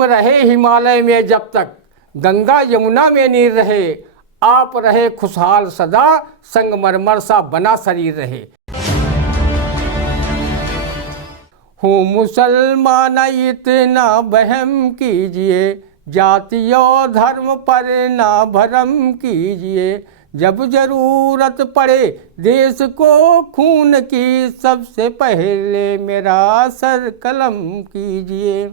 Him रहे हिमालय में जब तक, गंगा यमुना में नीर रहे, आप रहे खुशहाल सदा, संगमरमर सा बना शरीर रहे। हूँ मुसलमान इतना बहम कीजिए, जाति और धर्म पर ना भरम कीजिए, जब जरूरत पड़े देश को खून की, सबसे पहले मेरा सर कलम कीजिए।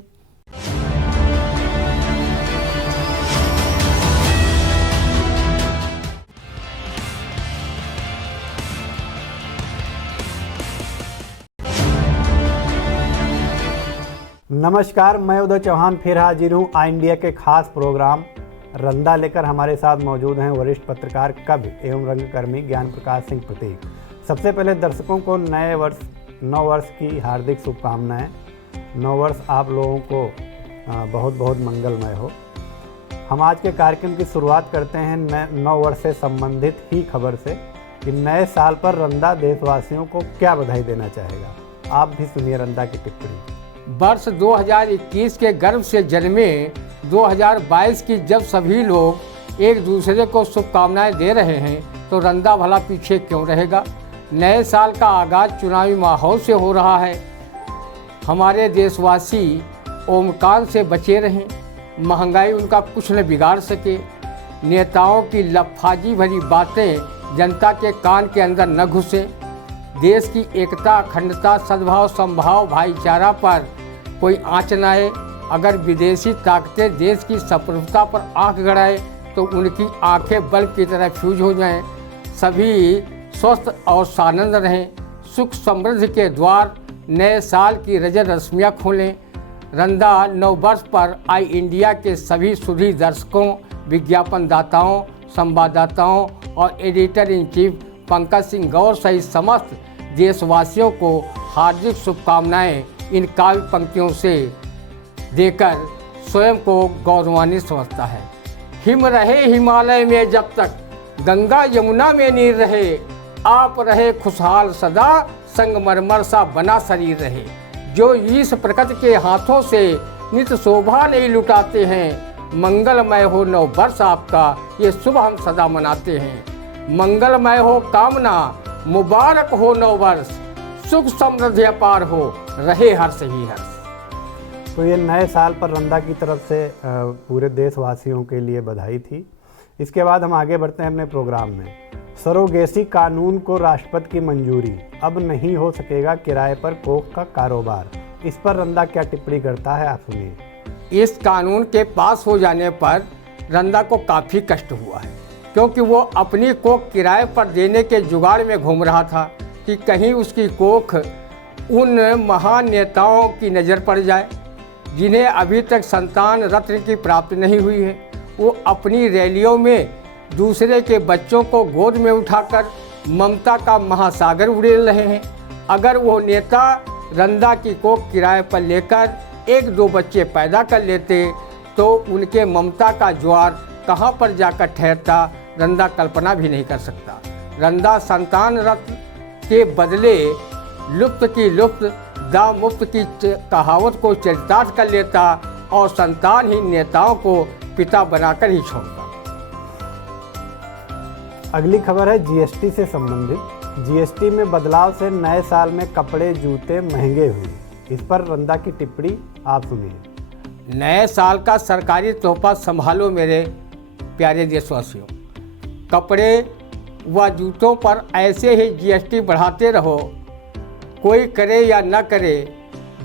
नमस्कार, मैं उदय चौहान फिर हाजिर हूँ आई इंडिया के खास प्रोग्राम रंदा लेकर। हमारे साथ मौजूद हैं वरिष्ठ पत्रकार कवि एवं रंगकर्मी ज्ञान प्रकाश सिंह प्रतीक। सबसे पहले दर्शकों को नए वर्ष 9 वर्ष की हार्दिक शुभकामनाएं। 9 वर्ष आप लोगों को बहुत बहुत मंगलमय हो। हम आज के कार्यक्रम की शुरुआत करते हैं 9 वर्ष से संबंधित ही खबर से कि नए साल पर रंदा देशवासियों को क्या बधाई देना चाहेगा। आप भी सुनिए रंदा की टिप्पणी। वर्ष 2021 के गर्भ से जन्मे 2022 की जब सभी लोग एक दूसरे को शुभकामनाएं दे रहे हैं, तो रंदा भला पीछे क्यों रहेगा। नए साल का आगाज़ चुनावी माहौल से हो रहा है। हमारे देशवासी ओमकान से बचे रहें, महंगाई उनका कुछ न बिगाड़ सके, नेताओं की लफाजी भरी बातें जनता के कान के अंदर न घुसे, देश की एकता, अखंडता, सद्भाव, संभाव, भाईचारा पर कोई आँच न आए। अगर विदेशी ताकतें देश की सप्रभुता पर आंख गड़ाए तो उनकी आंखें बल्ब की तरह फ्यूज हो जाएं। सभी स्वस्थ और सानंद रहें। सुख समृद्धि के द्वार नए साल की रजत रश्मियाँ खोलें। रंदा 9 वर्ष पर आई इंडिया के सभी सुधी दर्शकों, विज्ञापनदाताओं, संवाददाताओं और editor in chief Pankaj Singh Gaur सहित समस्त देशवासियों को हार्दिक शुभकामनाएं इन काव्य पंक्तियों से देकर स्वयं को गौरवान्वित समझता है। हिम रहे हिमालय में जब तक, गंगा यमुना में नीर रहे, आप रहे खुशहाल सदा, संगमरमर सा बना शरीर रहे। जो इस प्रकृति के हाथों से नित शोभा नहीं लुटाते हैं, मंगलमय हो 9 वर्ष आपका, ये शुभ हम सदा मनाते हैं। मंगलमय हो कामना, मुबारक हो 9 वर्ष, सुख समृद्धि अपार हो, रहे हर्ष ही हर्ष। तो ये नए साल पर रंदा की तरफ से पूरे देशवासियों के लिए बधाई थी। इसके बाद हम आगे बढ़ते हैं अपने प्रोग्राम में। सरोगेसी कानून को राष्ट्रपति की मंजूरी, अब नहीं हो सकेगा किराए पर कोख का कारोबार। इस पर रंदा क्या टिप्पणी करता है, आप सुनिए। इस कानून के पास हो जाने पर रंदा को काफ़ी कष्ट हुआ है, क्योंकि वो अपनी कोख किराए पर देने के जुगाड़ में घूम रहा था कि कहीं उसकी कोख उन महान नेताओं की नज़र पड़ जाए जिन्हें अभी तक संतान रत्न की प्राप्ति नहीं हुई है। वो अपनी रैलियों में दूसरे के बच्चों को गोद में उठाकर ममता का महासागर उड़ेल रहे हैं। अगर वो नेता रंदा की कोख किराए पर लेकर 1-2 बच्चे पैदा कर लेते तो उनके ममता का ज्वार कहाँ पर जाकर ठहरता, रंदा कल्पना भी नहीं कर सकता। रंदा संतान रत्न के बदले लुप्त की लुप्त दाम मुफ्त की कहावत को चरितार्थ कर लेता और संतानहीन नेताओं को पिता बनाकर ही छोड़ता। अगली खबर है जीएसटी से संबंधित। जीएसटी में बदलाव से नए साल में कपड़े जूते महंगे हुए। इस पर रंदा की टिप्पणी आप सुनिए। नए साल का सरकारी तोहफा संभालो मेरे प्यारे देशवासियों। कपड़े व जूतों पर ऐसे ही जीएसटी बढ़ाते रहो, कोई करे या न करे,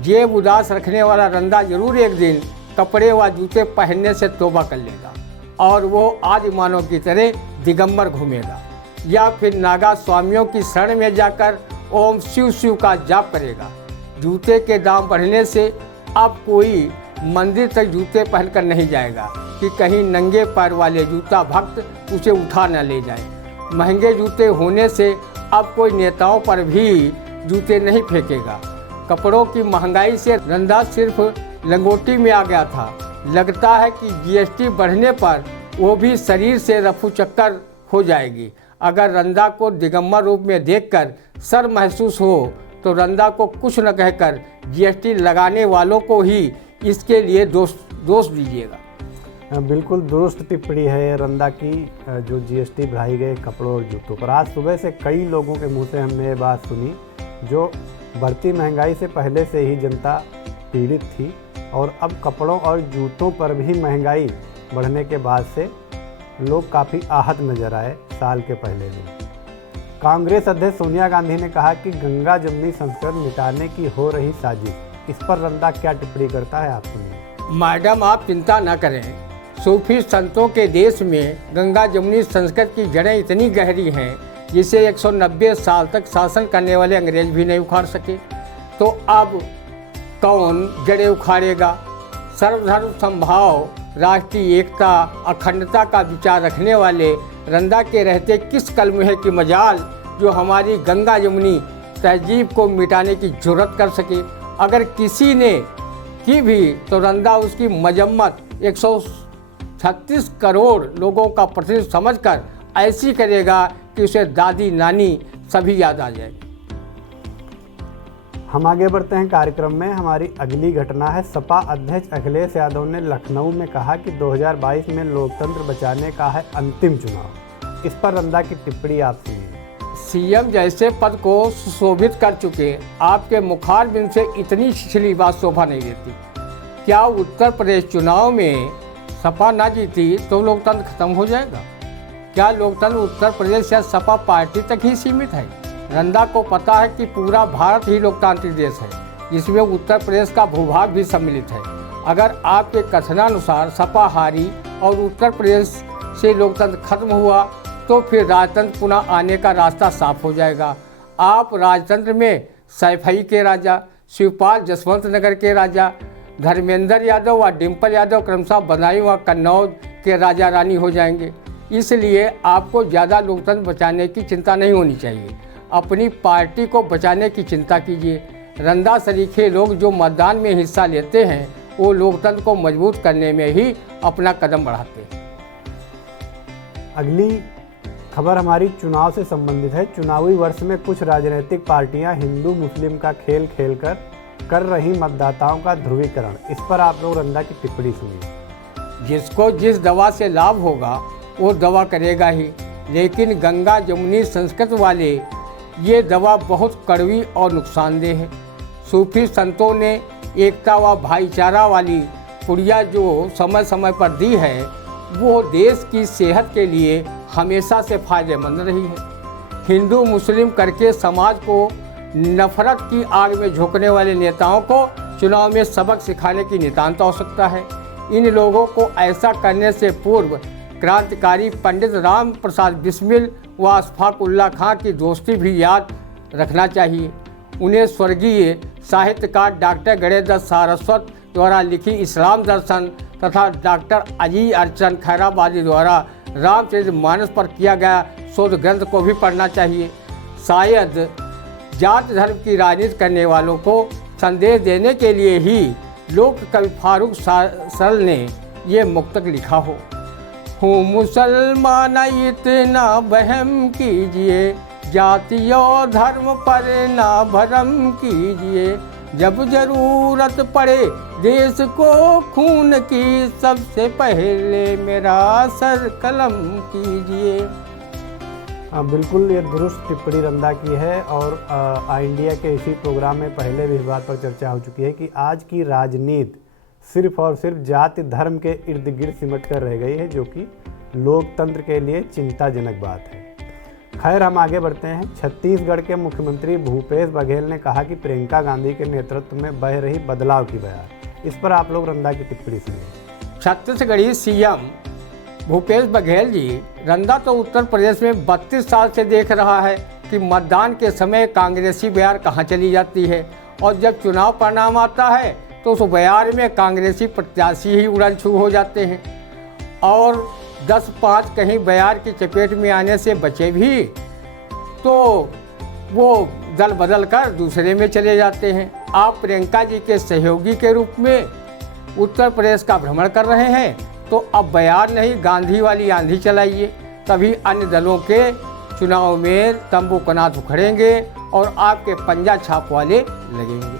जेब उदास रखने वाला रंदा जरूर एक दिन कपड़े व जूते पहनने से तौबा कर लेगा और वो आदिमानव की तरह दिगंबर घूमेगा या फिर नागा स्वामियों की शरण में जाकर ओम शिव शिव का जाप करेगा। जूते के दाम बढ़ने से अब कोई मंदिर तक जूते पहनकर नहीं जाएगा कि कहीं नंगे पैर वाले जूता भक्त उसे उठा न ले जाए। महंगे जूते होने से अब कोई नेताओं पर भी जूते नहीं फेंकेगा। कपड़ों की महंगाई से रंदा सिर्फ लंगोटी में आ गया था। लगता है कि जीएसटी बढ़ने पर वो भी शरीर से रफू चक्कर हो जाएगी। अगर रंदा को दिगंबर रूप में देखकर सर महसूस हो तो रंदा को कुछ न कहकर जीएसटी लगाने वालों को ही इसके लिए दोष दोष दीजिएगा। बिल्कुल दुरुस्त टिप्पणी है रंदा की। जो जीएसटी बढ़ाई गई कपड़ों और जूतों पर, आज सुबह से कई लोगों के मुंह से हमने ये बात सुनी जो बढ़ती महंगाई से पहले से ही जनता पीड़ित थी और अब कपड़ों और जूतों पर भी महंगाई बढ़ने के बाद से लोग काफ़ी आहत नजर आए साल के पहले दिन। कांग्रेस अध्यक्ष सोनिया गांधी ने कहा कि गंगा जमुनी संस्करण मिटाने की हो रही साजिश, इस पर रंदा क्या टिप्पणी करता है, आप सुनिए। मैडम, आप चिंता न करें, सूफी संतों के देश में गंगा जमुनी संस्कृत की जड़ें इतनी गहरी हैं जिसे 190 साल तक शासन करने वाले अंग्रेज भी नहीं उखाड़ सके। तो अब कौन जड़ें उखाड़ेगा? सर्वधर्म समभाव, राष्ट्रीय एकता, अखंडता का विचार रखने वाले रंदा के रहते किस कलमुहे की मजाल जो हमारी गंगा जमुनी तहजीब को मिटाने की जुर्रत कर सके। अगर किसी ने की भी तो रंदा उसकी मजम्मत 136 करोड़ लोगों का प्रतिनिधित्व समझकर ऐसी करेगा कि उसे दादी नानी सभी याद आ जाए। हम आगे बढ़ते हैं कार्यक्रम में। हमारी अगली घटना है, सपा अध्यक्ष अखिलेश यादव ने लखनऊ में कहा कि 2022 में लोकतंत्र बचाने का है अंतिम चुनाव। इस पर रंदा की टिप्पणी आप सुनिए। सीएम जैसे पद को सुशोभित कर चुके आपके मुखारबिंद से इतनी छिछली बात शोभा नहीं देती। क्या उत्तर प्रदेश चुनाव में सपा ना जीती तो लोकतंत्र खत्म हो जाएगा? क्या लोकतंत्र उत्तर प्रदेश या सपा पार्टी तक ही सीमित है? रंदा को पता है कि पूरा भारत ही लोकतांत्रिक देश है जिसमें उत्तर प्रदेश का भूभाग भी सम्मिलित है। अगर आपके कथनानुसार सपा हारी और उत्तर प्रदेश से लोकतंत्र खत्म हुआ तो फिर राजतंत्र पुनः आने का रास्ता साफ हो जाएगा। आप राजतंत्र में सैफई के राजा, शिवपाल जसवंत नगर के राजा, धर्मेंद्र यादव व डिम्पल यादव क्रमशः बदायूं व कन्नौज के राजा रानी हो जाएंगे। इसलिए आपको ज़्यादा लोकतंत्र बचाने की चिंता नहीं होनी चाहिए, अपनी पार्टी को बचाने की चिंता कीजिए। रंदा सरीखे लोग जो मतदान में हिस्सा लेते हैं वो लोकतंत्र को मजबूत करने में ही अपना कदम बढ़ाते हैं। अगली खबर हमारी चुनाव से संबंधित है। चुनावी वर्ष में कुछ राजनीतिक पार्टियां हिंदू मुस्लिम का खेल खेलकर कर रही मतदाताओं का ध्रुवीकरण, इस पर आप लोग रंदा की टिप्पणी सुनिए। जिसको जिस दवा से लाभ होगा वो दवा करेगा ही, लेकिन गंगा जमुनी संस्कृत वाले ये दवा बहुत कड़वी और नुकसानदेह है। सूफी संतों ने एकता व भाईचारा वाली पुड़िया जो समय समय पर दी है वो देश की सेहत के लिए हमेशा से फायदेमंद रही है। हिंदू मुस्लिम करके समाज को नफरत की आग में झोंकने वाले नेताओं को चुनाव में सबक सिखाने की नितांत आवश्यकता है। इन लोगों को ऐसा करने से पूर्व क्रांतिकारी पंडित राम प्रसाद बिस्मिल व अशफाक उल्लाह खां की दोस्ती भी याद रखना चाहिए। उन्हें स्वर्गीय साहित्यकार डॉक्टर गणेशदत्त सारस्वत द्वारा लिखी इस्लाम दर्शन तथा डॉक्टर अजी अर्चन खैराबादी द्वारा रामचरितमानस पर किया गया शोध ग्रंथ को भी पढ़ना चाहिए। शायद जात धर्म की राजनीति करने वालों को संदेश देने के लिए ही लोक कवि फारूक सरल ने ये मुक्तक लिखा हो। हूँ मुसलमान इतना वहम कीजिए, जाति और धर्म पर ना भरम कीजिए, जब जरूरत पड़े देश को खून की सबसे पहले मेरा सर कलम कीजिए। बिल्कुल ये दुरुस्त टिप्पणी रंदा की है और इंडिया के इसी प्रोग्राम में पहले भी इस बात पर चर्चा हो चुकी है कि आज की राजनीति सिर्फ और सिर्फ जाति धर्म के इर्द गिर्द सिमट कर रह गई है, जो कि लोकतंत्र के लिए चिंताजनक बात है। खैर हम आगे बढ़ते हैं। छत्तीसगढ़ के मुख्यमंत्री भूपेश बघेल ने कहा कि प्रियंका गांधी के नेतृत्व में बह रही बदलाव की बयार, इस पर आप लोग रंदा की टिप्पणी सुनिए। छत्तीसगढ़ी सीएम भूपेश बघेल जी, रंदा तो उत्तर प्रदेश में 32 साल से देख रहा है कि मतदान के समय कांग्रेसी बयार कहाँ चली जाती है और जब चुनाव परिणाम आता है तो उस बयार में कांग्रेसी प्रत्याशी ही उड़न छू हो जाते हैं और 10-5 कहीं बयार की चपेट में आने से बचे भी तो वो दल बदल कर दूसरे में चले जाते हैं। आप प्रियंका जी के सहयोगी के रूप में उत्तर प्रदेश का भ्रमण कर रहे हैं तो अब बयार नहीं गांधी वाली आंधी चलाइए, तभी अन्य दलों के चुनाव में तंबू कनात उखड़ेंगे और आपके पंजा छाप वाले लगेंगे।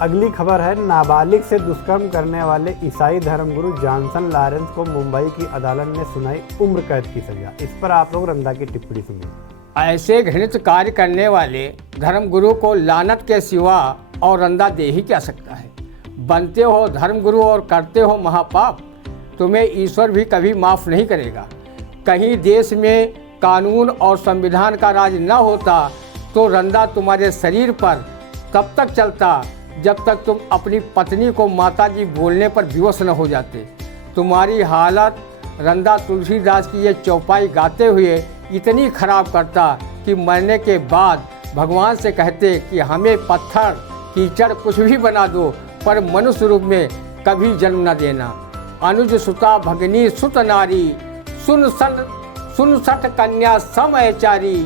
अगली खबर है, नाबालिग से दुष्कर्म करने वाले ईसाई धर्मगुरु जॉनसन लॉरेंस को मुंबई की अदालत ने सुनाई उम्र कैद की सजा। इस पर आप लोग रंदा की टिप्पणी सुनिए। ऐसे घृणित कार्य करने वाले धर्मगुरु को लानत के सिवा और रंदा दे ही क्या सकता है। बनते हो धर्मगुरु और करते हो महापाप, तुम्हें ईश्वर भी कभी माफ़ नहीं करेगा। कहीं देश में कानून और संविधान का राज न होता तो रंदा तुम्हारे शरीर पर तब तक चलता जब तक तुम अपनी पत्नी को माताजी बोलने पर विवश न हो जाते। तुम्हारी हालत रंदा तुलसीदास की ये चौपाई गाते हुए इतनी खराब करता कि मरने के बाद भगवान से कहते कि हमें पत्थर कीचड़ कुछ भी बना दो, पर मनुष्य रूप में कभी जन्म न देना। अनुज सुता भगनी सुत नारी, सुन सठ कन्या समयचारी,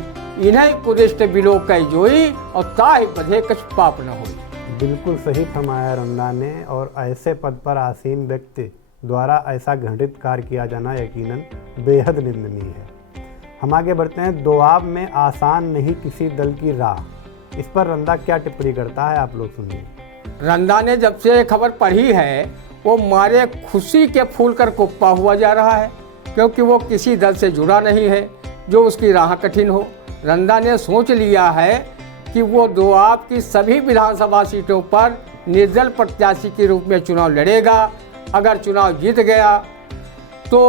इन्हें कुदिष्ट बिलो कह जोई, और ताहि बधे कछ पाप न होई। बिल्कुल सही फरमाया रंदा ने। और ऐसे पद पर आसीन व्यक्ति द्वारा ऐसा घृणित कार्य किया जाना यकीनन बेहद निंदनीय है। हम आगे बढ़ते हैं। दोआब में आसान नहीं किसी दल की राह, इस पर रंदा क्या टिप्पणी करता है, आप लोग सुनिए। रंदा ने जब से ये खबर पढ़ी है वो मारे खुशी के फूल कर कुप्पा हुआ जा रहा है, क्योंकि वो किसी दल से जुड़ा नहीं है जो उसकी राह कठिन हो। रंदा ने सोच लिया है कि वो दोआब की सभी विधानसभा सीटों पर निर्दल प्रत्याशी के रूप में चुनाव लड़ेगा। अगर चुनाव जीत गया तो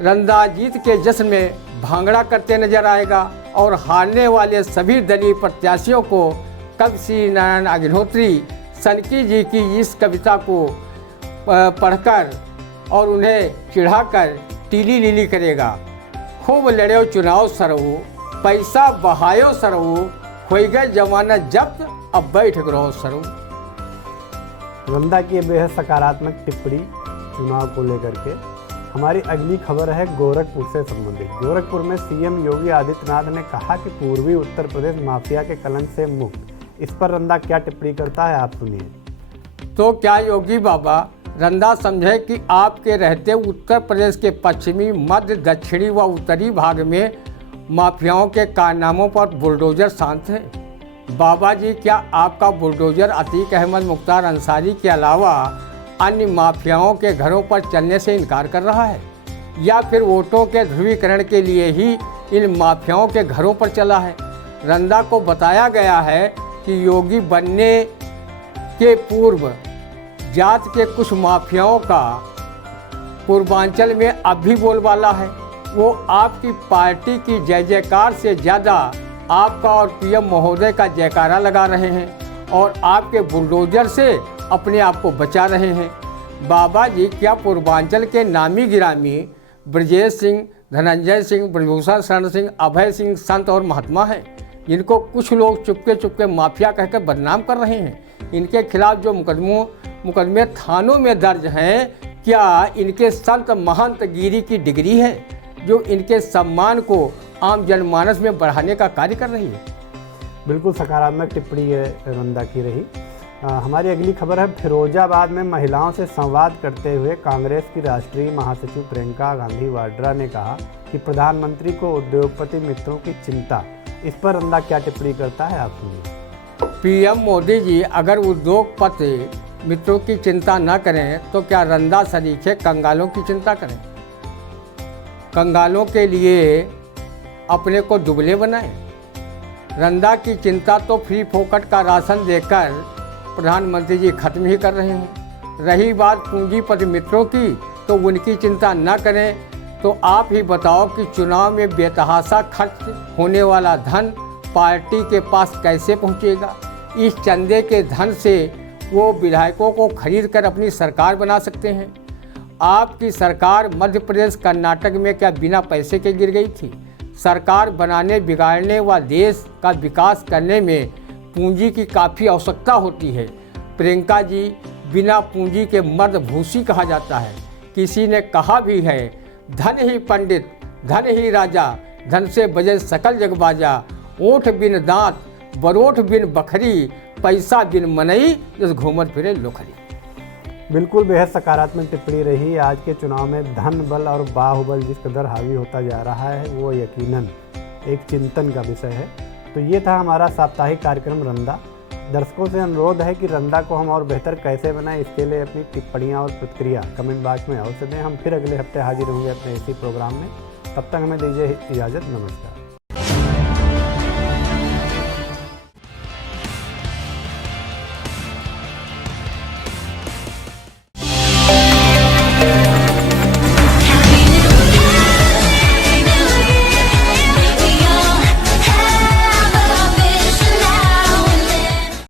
रंदा जीत के जश्न में भांगड़ा करते नजर आएगा और हारने वाले सभी दलीय प्रत्याशियों को कवि श्री नारायण अग्निहोत्री सनकी जी की इस कविता को पढ़कर और उन्हें चिढ़ाकर टीली लीली करेगा। खूब लड़ो चुनाव सरऊ, पैसा बहायो सरऊ, हो गए जमानत जब्त, अब बैठ गरो सरऊ। रंदा की बेहद सकारात्मक टिप्पणी चुनाव को लेकर के। हमारी अगली खबर है गोरखपुर से संबंधित। गोरखपुर में सीएम योगी आदित्यनाथ ने कहा कि पूर्वी उत्तर प्रदेश माफिया के कलंक से मुक्त। इस पर रंदा क्या टिप्पणी करता है, आप सुनिए। तो क्या योगी बाबा रंदा समझे कि आपके रहते उत्तर प्रदेश के पश्चिमी, मध्य, दक्षिणी व उत्तरी भाग में माफियाओं के कारनामों पर बुलडोजर शांत है? बाबा जी, क्या आपका बुलडोजर अतीक अहमद मुख्तार अंसारी के अलावा अन्य माफियाओं के घरों पर चलने से इनकार कर रहा है, या फिर वोटों के ध्रुवीकरण के लिए ही इन माफियाओं के घरों पर चला है? रंदा को बताया गया है कि योगी बनने के पूर्व जात के कुछ माफियाओं का पूर्वांचल में अब भी बोलबाला है। वो आपकी पार्टी की जय जयकार से ज़्यादा आपका और पीएम महोदय का जयकारा लगा रहे हैं और आपके बुलडोजर से अपने आप को बचा रहे हैं। बाबा जी, क्या पूर्वांचल के नामी गिरामी ब्रजेश सिंह, धनंजय सिंह, ब्रजभूषण शरण सिंह, अभय सिंह संत और महात्मा हैं, जिनको कुछ लोग चुपके चुपके माफिया कहकर बदनाम कर रहे हैं? इनके खिलाफ जो मुकदमे थानों में दर्ज हैं, क्या इनके संत महंत गिरी की डिग्री है जो इनके सम्मान को आम जनमानस में बढ़ाने का कार्य कर रही है? बिल्कुल सकारात्मक टिप्पणी है रंदा की रही। हमारी अगली खबर है, फिरोजाबाद में महिलाओं से संवाद करते हुए कांग्रेस की राष्ट्रीय महासचिव प्रियंका गांधी वाड्रा ने कहा कि प्रधानमंत्री को उद्योगपति मित्रों की चिंता। इस पर रंदा क्या टिप्पणी करता है, आप सुनिए। पीएम मोदी जी अगर उद्योगपति मित्रों की चिंता न करें तो क्या रंदा सरीखे कंगालों की चिंता करें? कंगालों के लिए अपने को दुबले बनाएं। रंदा की चिंता तो फ्री फोकट का राशन देकर प्रधानमंत्री जी खत्म ही कर रहे हैं। रही बात पूंजीपति मित्रों की, तो उनकी चिंता न करें। तो आप ही बताओ कि चुनाव में बेतहाशा खर्च होने वाला धन पार्टी के पास कैसे पहुंचेगा? इस चंदे के धन से वो विधायकों को खरीद कर अपनी सरकार बना सकते हैं। आपकी सरकार मध्य प्रदेश, कर्नाटक में क्या बिना पैसे के गिर गई थी? सरकार बनाने, बिगाड़ने व देश का विकास करने में पूंजी की काफ़ी आवश्यकता होती है। प्रियंका जी, बिना पूंजी के मर्द भूसी कहा जाता है। किसी ने कहा भी है, धन ही पंडित, धन ही राजा, धन से बजे सकल जग बाजा, ओठ बिन दांत, बरोठ बिन बखरी, पैसा बिन मनई, जिस घूमत फिरे लोखरी। बिल्कुल बेहद सकारात्मक टिप्पणी रही। आज के चुनाव में धन बल और बाहुबल जिस कदर हावी होता जा रहा है वो यकीनन एक चिंतन का विषय है। तो ये था हमारा साप्ताहिक कार्यक्रम रंदा। दर्शकों से अनुरोध है कि रंदा को हम और बेहतर कैसे बनाएं, इसके लिए अपनी टिप्पणियां और प्रतिक्रिया कमेंट बॉक्स में अवश्य दें। हम फिर अगले हफ्ते हाजिर होंगे अपने इसी प्रोग्राम में। तब तक हमें दीजिए इजाज़त। नमस्कार।